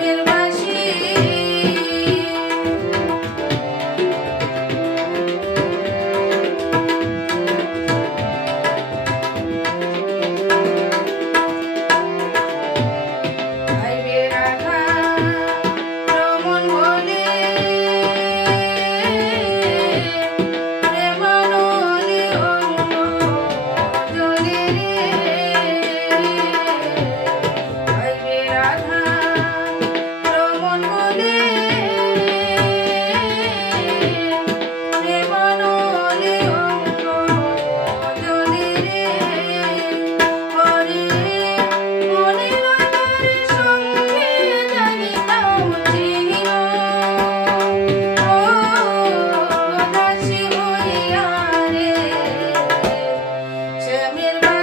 মনের বাসী Gabriel.